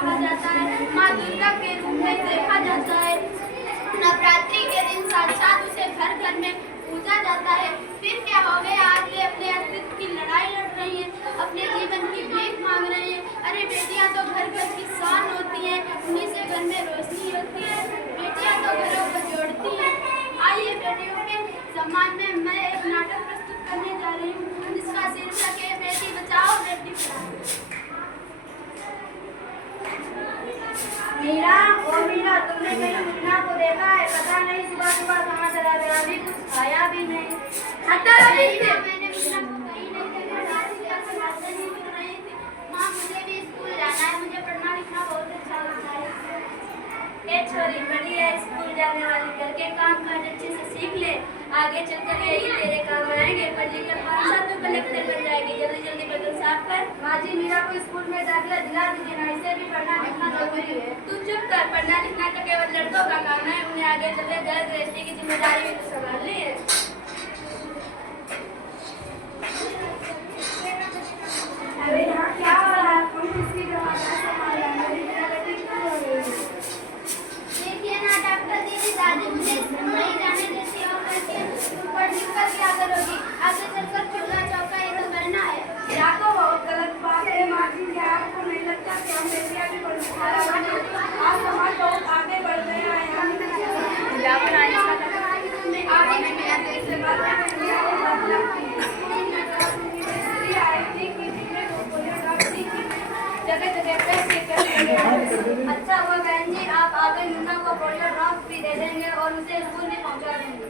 कहा जाता है, माँ दुर्गा के रूप में देखा जाता है। नवरात्रि के दिन साक्षात उसे घर घर में पूजा जाता है। फिर क्या हो गया, आज वे अपने अस्तित्व की लड़ाई लड़ रही हैं, अपने जीवन की भीख मांग रही हैं। अरे बेटियां तो घर घर की शान होती हैं, उन्हीं से घर में रोशनी होती है। बेटियां तो घरों को जोड़ती हैं। आइए बेटियों के सम्मान में मैं एक नाटक प्रस्तुत करने जा रही हूँ, जिसका शीर्षक है बेटी बचाओ बेटी पढ़ाओ। मीरा, ओ मीरा, तुमने कहीं मीना को देखा है? पता नहीं सुबह सुबह कहाँ चला गया, अभी कुछ खाया भी नहीं। मैंने मीना को कहीं नहीं देखा, नहीं दिख रही थी। माँ, मुझे भी स्कूल जाना है, मुझे पढ़ना लिखना बहुत अच्छा लगता है। ये छोरी बड़ी है स्कूल जाने वाली, घर के काम काज अच्छे से सीख ले, आगे चलकर यही तेरे काम आएंगे। पढ़ लिख कर 5 साल तो कलेक्टर बन जाएगी। जल्दी जल्दी बर्तन साफ कर। माँ जी, मीरा को स्कूल में दाखिला दिला दीजिए ना, इसे भी पढ़ना लिखना जरूरी है। तू चुप कर, पढ़ना लिखना तो केवल लड़कों का काम है, उन्हें आगे चलकर घर गृहस्थी की जिम्मेदारी भी तो संभालनी है। अरे यहाँ क्या हो रहा है? कौन किसकी जमाना संभाल रहा है? मेरी बेटी क्यों हो रही है? देखिए ना डॉक्टर दीदी, दादी मुझे स्कूल नहीं जाने देती और कहती है तुम पढ़ लिख कर क्या करोगी, आगे चलकर चूल्हा चौका ये तो करना है। या तो बहुत गलत बात है माँ जी, क्या आपको नहीं लगता कि हम बेटियां भी पढ़ लिखा बने? आज समाज बहुत आगे बढ़ गया है। आगे में मेरा देश से बात जगह जगह पे अच्छा हुआ बहन जी, आप आगे मुन्ना को पोलियो ड्रॉप भी दे देंगे और उसे स्कूल में पहुंचा देंगे।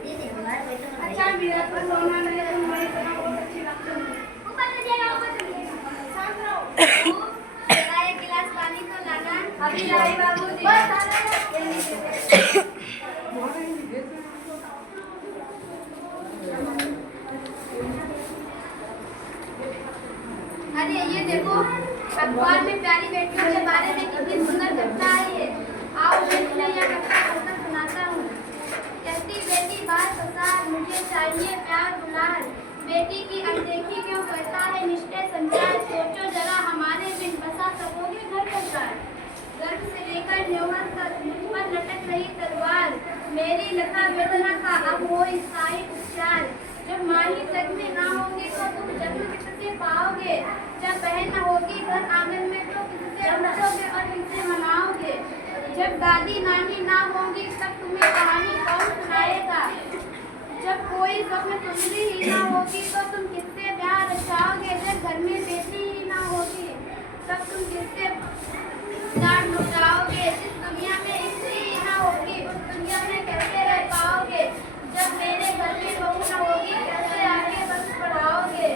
अच्छा मेरा पर रोना नहीं, तुम मेरी तरह बहुत अच्छी लगती हो। ऊपर चलिएगा, ऊपर चलिएगा, शांत रहो। जरा एक गिलास पानी तो लाना। अभी लाई बाबूजी। अरे ये देखो, अखबार में प्यारी बेटियों के बारे में कितनी सुंदर घटना है ये। आओ मैं तुम्हें यह घटना पढ़कर सुनाता हूँ। कहती बेटी बात पसार, मुझे चाहिए प्यार दुलार। बेटी की अनदेखी क्यों करता है निष्ठे संचार। सोचो जरा हमारे बिन बसा सकोगे घर परिवार। गर्भ से लेकर न्यौवन तक मुझ पर लटक रही तलवार। मेरी लता वेदना का अब हो स्थायी उपचार। जब माही जग में ना होगी तो तुम जन्म किससे पाओगे। जब बहन न होगी घर आंगन में तो किससे पूछोगे और किससे मनाओगे। जब दादी नानी ना होगी तब तुम्हें कहानी कौन सुनाएगा। जब कोई स्वप्न सुंदरी ही ना होगी तो तुम किससे ब्याह रचाओगे। जब घर में बेटी ही ना होगी तब तुम किससे डांट मचाओगे। जिस दुनिया में स्त्री ही ना होगी उस दुनिया में कैसे रह पाओगे। जब मेरे घर में बहू न होगी कैसे आगे बस पढ़ाओगे।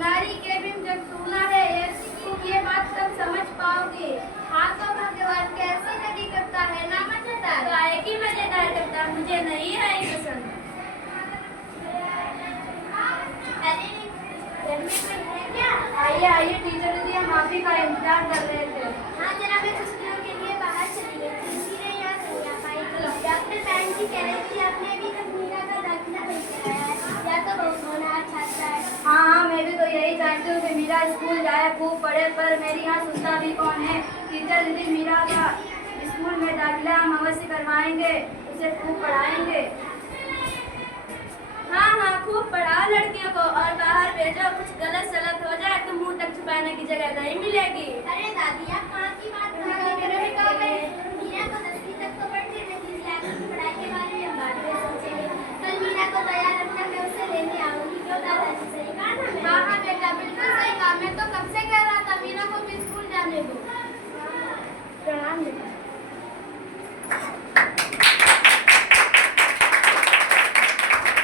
नारी के बिन जग सूना है, ये बात तब समझ पाओगे। हाँ तो भगवान कैसी लगी करता है ना मजेदार। गाय की मजेदार करता मुझे नहीं आई पसंद। अरे घर में कोई है क्या? आइए आइए टीचर दीदी, हम आप ही का इंतजार कर रहे थे। हाँ जरा मैं कुछ दिनों के लिए बाहर चली गई थी, इसीलिए यहाँ नहीं आ पाई। डॉक्टर मैम जी कह रही थी आपने अभी तक मीरा का दाखिला नहीं कराया है, या तो बहुत होनहार छात्रा है। हाँ, मैं भी तो यही चाहती हूँ कि मीरा स्कूल जाए, खूब पढ़े, पर मेरी यहाँ सुनता भी कौन है। टीचर दीदी, मीरा का स्कूल में दाखिला हम अवश्य करवाएंगे, उसे खूब पढ़ाएंगे। हाँ हाँ, खूब पढ़ाओ लड़कियों को और बाहर भेजो। कुछ गलत सलत हो जाए तो मुंह तक छुपाने की जगह नहीं मिलेगी। अरे दादी आप कहाँ की बात कर रही